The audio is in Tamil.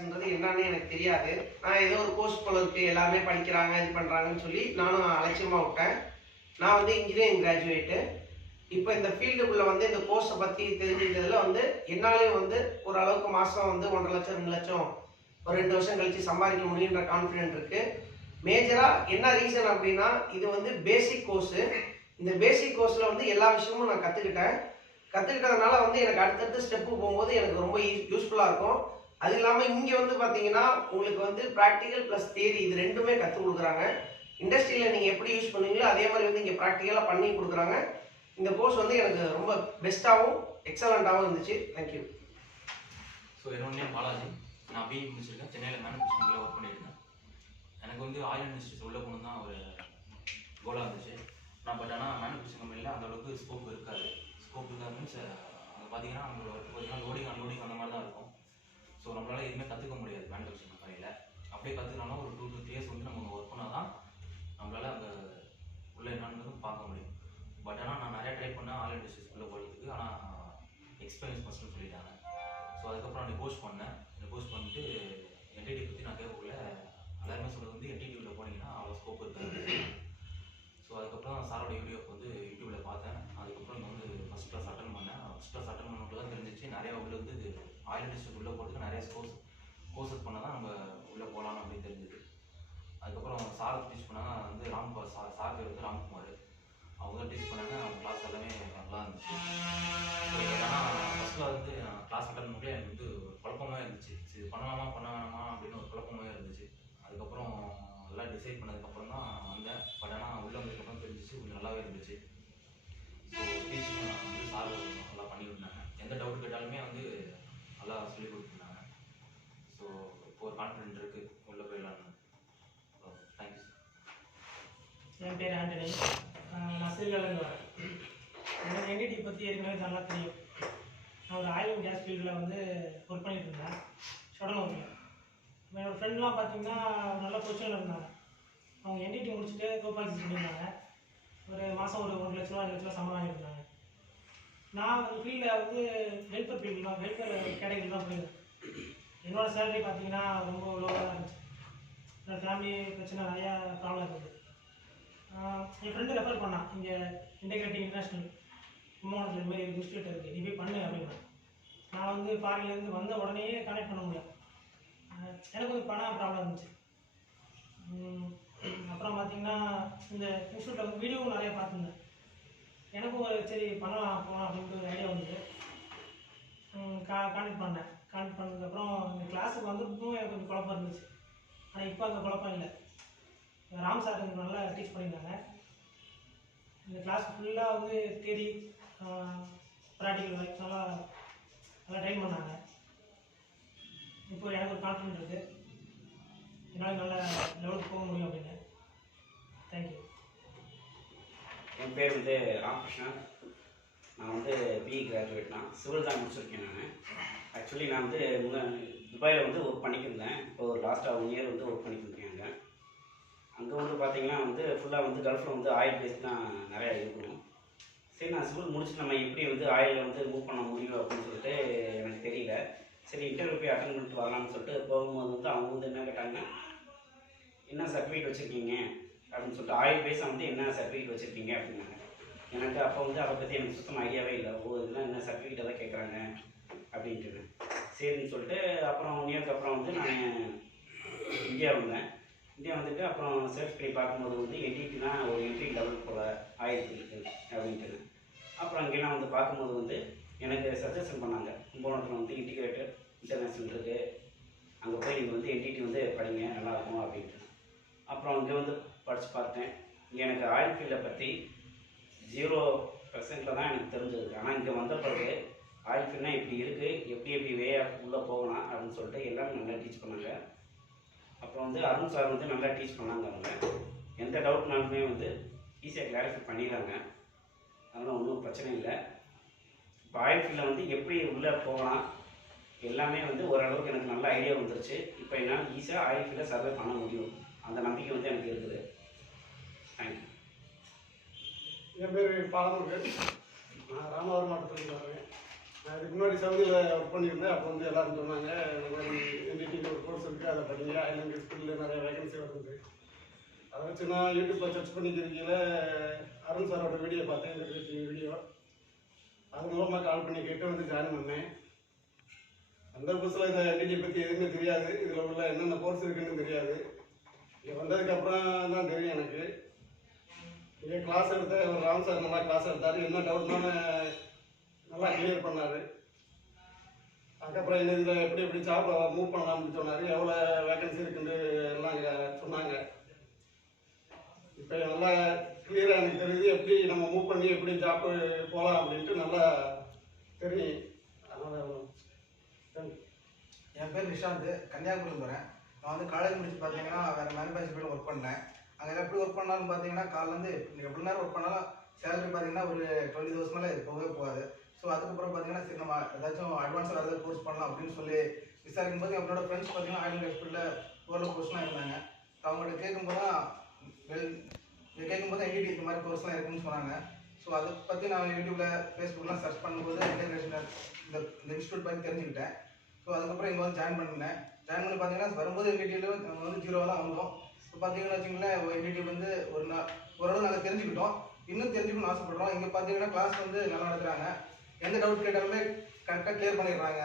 கிளாஸ்ன்றது என்னன்னு எனக்கு தெரியாது. நான் ஏதோ ஒரு கோர்ஸ் போல இருக்கு, எல்லாமே படிக்கிறாங்க இது பண்ணுறாங்கன்னு சொல்லி நானும் அலட்சியமாக விட்டேன். நான் வந்து இன்ஜினியரிங் கிராஜுவேட்டு. இப்போ இந்த ஃபீல்டுக்குள்ளே வந்து இந்த கோர்ஸை பற்றி தெரிஞ்சுக்கிட்டதில் வந்து என்னாலேயும் வந்து ஓரளவுக்கு மாதம் வந்து 1.5 லட்சம் 2 லட்சம் ஒரு 2 வருஷம் கழித்து சம்பாதிக்க முடியுன்ற கான்ஃபிடென்ட் இருக்குது. மேஜராக என்ன ரீசன் அப்படின்னா, இது வந்து பேசிக் கோர்ஸு. இந்த பேசிக் கோர்ஸில் வந்து எல்லா விஷயமும் நான் கற்றுக்கிட்டதுனால வந்து எனக்கு அடுத்தடுத்த ஸ்டெப்பு போகும்போது எனக்கு ரொம்ப யூஸ்ஃபுல்லாக இருக்கும். அது இல்லாமல் இங்கே வந்து பார்த்தீங்கன்னா உங்களுக்கு வந்து ப்ராக்டிக்கல் ப்ளஸ் தியரி இது ரெண்டுமே கற்றுக் கொடுக்குறாங்க. இண்டஸ்ட்ரியில் நீங்கள் எப்படி யூஸ் பண்ணுவீங்களோ அதே மாதிரி வந்து இங்கே ப்ராக்டிக்கலாக பண்ணி கொடுக்குறாங்க. இந்த கோர்ஸ் வந்து எனக்கு ரொம்ப பெஸ்ட்டாகவும் எக்ஸலண்ட்டாகவும் இருந்துச்சு. தேங்க்யூ. ஸோ என்னோட நேம் பாலாஜி. நான் பிஇ முடிச்சிருக்கேன். சென்னையில் மேனுஃபேக்சரிங்கில் ஒர்க் பண்ணியிருக்கேன். எனக்கு வந்து ஆயில் இண்டஸ்ட்ரீஸ் உள்ளே போகணும் தான் ஒரு கோலாக இருந்துச்சு. பட் ஆனால் மேனுஃபேக்சரிங் கம்பெனியில் அந்த அளவுக்கு ஸ்கோப் இருக்காது. மீன்ஸ் அங்கே பார்த்தீங்கன்னா நம்மளோட ஒர்க் பார்த்தீங்கன்னா லோடிங் அன்லோடிங் அந்த மாதிரி தான் இருக்கும். ஸோ நம்மளால் எதுவுமே கற்றுக்க முடியாது மேனுஃபேக்சரிங் கம்பெனியில். அப்படியே கற்றுக்கினாலும் ஒரு 2 to 3 இயர்ஸ் வந்து நம்ம ஒர்க் பண்ணால் தான் நம்மளால் அங்கே உள்ளே என்னன்னு பார்க்க முடியும். பட் ஆனால் நான் நிறையா ட்ரை பண்ணேன் ஆயில் இண்டஸ்ட்ரீஸ் உள்ளே போகிறதுக்கு. ஆனால் எக்ஸ்பீரியன்ஸ் ஃபஸ்ட்டுன்னு சொல்லிட்டாங்க. ஸோ அதுக்கப்புறம் நெகோஷ் பண்ணிட்டு என்டிடி பற்றி நான் கேட்கக்குள்ள எல்லாருமே சொல்கிறது வந்து என்டிடியில் போனீங்கன்னா அவ்வளோ ஸ்கோப் இருக்காது. ஸோ அதுக்கப்புறம் சாரோட யூடியூப் வந்து யூடியூப்பில் பார்த்தேன். அதுக்கப்புறம் இங்கே வந்து ஃபஸ்ட் கிளாஸ் அட்டன் பண்ணேன். ஃபஸ்ட் கிளாஸ் அட்டன் பண்ணக்குள்ள தான் தெரிஞ்சிச்சு நிறையா உள்ள வந்து ஆயில் இண்டஸ்ட்ரி உள்ளே போகிறதுக்கு நிறைய கோர்சஸ் பண்ணால் தான் நம்ம உள்ளே போகலாம் அப்படின்னு தெரிஞ்சுது. அதுக்கப்புறம் சார் டீச் பண்ணால் வந்து சார் பேர் வந்து ராம்குமார். அவங்க தான் டீச் பண்ணாங்க. அவங்க கிளாஸ் எல்லாமே நல்லா இருந்துச்சு. ஆனால் ஃபஸ்ட்டில் வந்து கிளாஸ் அட்டன் பண்ணக்குள்ளே எனக்கு வந்து குழப்பமாக இருந்துச்சு. இது பண்ணலாமா பண்ண வேணாமா அப்படின்னு ஒரு குழப்பமாக இருந்துச்சு. அதுக்கப்புறம் எல்லாம் டிசைட் பண்ணதுக்கப்புறம் தான் வந்தேன். பட் ஆனால் உள்ளே வந்ததுக்கப்புறம் தெரிஞ்சிச்சு கொஞ்சம் நல்லாவே இருந்துச்சு. ஸோ டீச்சிங் வந்து சார் நல்லா பண்ணி விட்டாங்க. எந்த டவுட் கேட்டாலுமே வந்து நல்லா சொல்லிக் கொடுத்துருந்தாங்க. ஸோ இப்போ ஒரு கான்ஃபிடென்ட் இருக்குது உள்ளே போயிடலான்னு. Thank you sir. என் பேர் ஆண்டனி. நான் சிறுகாலேருந்து வரேன். எனக்கு என்டிடி பற்றி ஏற்கனவே நல்லா தெரியும். நான் ஒரு ஆயில் அண்ட் கேஸ் ஃபீல்டில் வந்து ஒர்க் பண்ணிட்டு இருந்தேன் ஷொடனூரில். என்னோடய ஃப்ரெண்ட்லாம் பார்த்தீங்கன்னா நல்ல பொசிஷனில் இருந்தாங்க. அவங்க என்டிடி முடிச்சுட்டு கோபாக்சிஸ் பண்ணியிருந்தாங்க. ஒரு மாதம் ஒரு 1 லட்ச ரூபா 2 லட்ச ரூபா சம்பளம் வாங்கியிருந்தாங்க. நான் அந்த ஃபீல்டில் வந்து வெல்ஃபேர் ஃபீல்டு தான், வெல்ஃபேர் கேட்டகரி தான் போயிருந்தேன். என்னோடய சேலரி பார்த்தீங்கன்னா ரொம்ப லோவாக தான் இருந்துச்சு. என்னோடய ஃபேமிலி பிரச்சனை நிறையா ப்ராப்ளம் இருந்தது. என் ஃப்ரெண்டு ரெஃபர் பண்ணான், இங்கே இன்டெகிரேட்டிங் இன்டர்நேஷ்னல் கும்பகோணத்தில் இது மாதிரி இன்ஸ்டியூட் இருக்குது, நீ போய் பண்ணு அப்படின்னா. நான் வந்து ஃபாரின்லேருந்து வந்த உடனே கனெக்ட் பண்ண முடியும். எனக்கு கொஞ்சம் பணம் ப்ராப்ளம் இருந்துச்சு. அப்புறம் பார்த்தீங்கன்னா இந்த இன்ஸ்டியூட்டில் வந்து வீடியோவும் நிறையா பார்த்துருந்தேன். எனக்கும் ஒரு சரி பண்ணலாம் போகலாம் அப்படின்ட்டு ஒரு ஐடியா வந்து கான்டெக்ட் பண்ணதுக்கப்புறம் இந்த கிளாஸுக்கு வந்ததுக்கும் எனக்கு கொஞ்சம் குழப்பம் இருந்துச்சு. ஆனால் இப்போ அந்த குழப்பம் இல்லை. ராம் சார் எனக்கு நல்லா டீச் பண்ணியிருந்தாங்க. இந்த கிளாஸ் ஃபுல்லாக வந்து தியரி ப்ராக்டிக்கல் ஒர்க் நல்லா ட்ரைன் பண்ணாங்க. இப்போ எனக்கு ஒரு கான்ஃபிடென்ட் இருக்குது, என்னால் நல்ல லெவலுக்கு போக முடியும் அப்படின்னு. தேங்க்யூ. என் பேர் வந்து ராமகிருஷ்ணன். நான் வந்து பிஇ கிராஜுவேட் தான். சிவில் தான் முடிச்சிருக்கேன். ஆக்சுவலி நான் வந்து துபாயில் வந்து ஒர்க் பண்ணிக்கிருந்தேன். இப்போ ஒரு லாஸ்ட்டாக 1 இயர் வந்து ஒர்க் பண்ணிக்கிருக்கேன். அங்கே வந்து பார்த்தீங்கன்னா வந்து ஃபுல்லாக வந்து கல்ஃபில் வந்து ஆயில் பேஸ் தான் நிறையா இருக்கும். சரி, நான் சிவில் முடிச்சுட்டு நம்ம எப்படி வந்து ஆயிலில் வந்து மூவ் பண்ண முடியும் அப்படின்னு சொல்லிட்டு எனக்கு தெரியல. சரி, இன்டர்வியூ போய் அட்டன் பண்ணிட்டு வரலாம்னு சொல்லிட்டு போகும்போது வந்து அவங்க வந்து என்ன கேட்டாங்கன்னா, என்ன சர்டிஃபிகேட் வச்சுருக்கீங்க அப்படின்னு சொல்லிட்டு, ஆயில் பேஸாக வந்து என்ன சர்டிஃபிகேட் வச்சுருக்கீங்க அப்படின்னாங்க. எனக்கு அப்போ வந்து அதை பற்றி எனக்கு சுத்தமாக ஐடியாவே இல்லை. இதெல்லாம் என்ன சர்டிஃபிகேட்டை தான் கேட்குறாங்க அப்படின்ட்டு. சரின்னு சொல்லிட்டு அப்புறம் 1 இயருக்கு அப்புறம் வந்து நான் இந்தியா வந்துட்டு அப்புறம் சர்ச் பண்ணி பார்க்கும்போது வந்து என்டிடினா ஒரு என்ட்ரி லெவல் போல் ஆயிருக்கு அப்படின்ட்டு. அப்புறம் அங்கெல்லாம் வந்து பார்க்கும்போது வந்து எனக்கு சஜஷன் பண்ணாங்க, கும்பகோணத்தில் வந்து இன்டிகிரேட்டட் இன்டர்நேஷ்னல் இருக்குது, அங்கே போய் நீங்கள் வந்து என்டிடி வந்து படிங்க நல்லாயிருக்கும் அப்படின்ட்டு. அப்புறம் இங்கே வந்து படித்து பார்த்தேன். இங்கே எனக்கு ஆயில் ஃபீல்டை பற்றி 0% தான் எனக்கு தெரிஞ்சது. ஆனால் இங்கே வந்த பிறகு ஆயில் ஃபீல்ட்னா இப்படி இருக்குது, எப்படி வே உள்ளே போகலாம் அப்படின்னு சொல்லிட்டு எல்லாமே நல்லா டீச் பண்ணாங்க. அப்புறம் வந்து அருண் சார் வந்து நல்லா டீச் பண்ணாங்க. அவங்க எந்த டவுட்னாலுமே வந்து ஈஸியாக கிளாரிஃபை பண்ணிடுறாங்க. அதனால் ஒன்றும் பிரச்சனை இல்லை. இப்போ ஆயில் ஃபீல்டில் வந்து எப்படி உள்ளே போகலாம் எல்லாமே வந்து ஓரளவுக்கு எனக்கு நல்ல ஐடியா வந்துருச்சு. இப்போ என்னால் ஈஸியாக ஆயில் ஃபீல்டை சர்வே பண்ண முடியும். அந்த நம்பிக்கை வந்து எனக்கு இருக்குது. தேங்க்யூ. என் பேர் பாலமுருகன். நான் ராமநாதபுரம் மாவட்டத்தில் வரேன். நான் இதுக்கு முன்னாடி சவுதியில் ஒர்க் பண்ணியிருந்தேன். அப்போ வந்து எல்லோரும் சொன்னாங்க, இந்த மாதிரி என்டிடியில் அதை படிங்க. ஐலண்ட் ஸ்கூலில் நிறைய வேகன்சி வருது. அதை வச்சு நான் யூடியூப்பில் சர்ச் பண்ணிக்கிறீங்கள அருண் சாரோட வீடியோ பார்த்தேன், இந்த வீடியோ. அது மூலமாக கால் பண்ணி கேட்டு வந்து ஜாயின் பண்ணேன். அந்த புதுசில் இந்த என்டிடி பற்றி எதுவுமே தெரியாது, இதில் உள்ள என்னென்ன கோர்ஸ் இருக்குன்னு தெரியாது. இங்கே வந்ததுக்கப்புறம் தான் தெரியும் எனக்கு. இங்கே கிளாஸ் எடுத்த ஒரு ராம் சார் நல்லா கிளாஸ் எடுத்தார், என்ன டவுட்னாலும் நல்லா கிளியர் பண்ணார். அதுக்கப்புறம் என்ன இதில் எப்படி எப்படி ஜாப் மூவ் பண்ணலாம்னு சொன்னார், எவ்வளோ வேகன்சி இருக்குன்னு எல்லாம் இங்கே சொன்னாங்க. இப்போ நல்லா கிளியராக எனக்கு தெரியுது, எப்படி நம்ம மூவ் பண்ணி எப்படி ஜாப் போகலாம் அப்படின்ட்டு நல்லா தெரியும். அதனால் என் பேர் நிஷாந்த், கன்னியாகுமரியில் வரேன். நான் வந்து காலேஜ் முடிச்சு பார்த்தீங்கன்னா வேறு மேனுஃபேக்சரிங் ஒர்க் பண்ணேன். அங்கே எப்படி ஒர்க் பண்ணாலும் பார்த்தீங்கன்னா காலேருந்து எவ்வளோ நேரம் ஒர்க் பண்ணாலும் சேலரி பார்த்தீங்கன்னா ஒரு 20,000 மேலே போகவே போகாது. ஸோ அதுக்கப்புறம் பார்த்தீங்கன்னா சரி நம்ம ஏதாச்சும் அட்வான்ஸாக வேறு ஏதாவது கோர்ஸ் பண்ணலாம் அப்படின்னு சொல்லி விசாரிக்கும் போது என்னோட ஃப்ரெண்ட்ஸ் பார்த்தீங்கன்னா ஆயில் அண்ட் ஹாஸ்பிட்டலில் ஓரளவு கோர்ஸ்லாம் இருந்தாங்க. அவங்கள்ட்ட கேட்கும்போது என்கிட்ட இந்த மாதிரி கோர்ஸ்லாம் இருக்குன்னு சொன்னாங்க. ஸோ அதை பற்றி நான் யூடியூப்பில் ஃபேஸ்புக்லாம் சர்ச் பண்ணும்போது இன்டெகிரேஷன் இந்த இன்ஸ்டியூட் பற்றி தெரிஞ்சுக்கிட்டேன். ஸோ அதுக்கப்புறம் இங்கே வந்து ஜாயின் பண்ணி பார்த்தீங்கன்னா வரும்போது என்கிட்ட நம்ம வந்து 0 தான் வந்தோம். இப்போ பார்த்தீங்கன்னா வச்சுங்களேன், என்கிட்ட வந்து ஓரளவு நாங்கள் தெரிஞ்சுக்கிட்டோம், இன்னும் தெரிஞ்சுக்கணும்னு ஆசைப்படுறோம். இங்கே பார்த்தீங்கன்னா கிளாஸ் வந்து நல்லா நடத்துகிறாங்க, எந்த டவுட் கேட்டாலுமே கரெக்டாக கிளியர் பண்ணிடுறாங்க.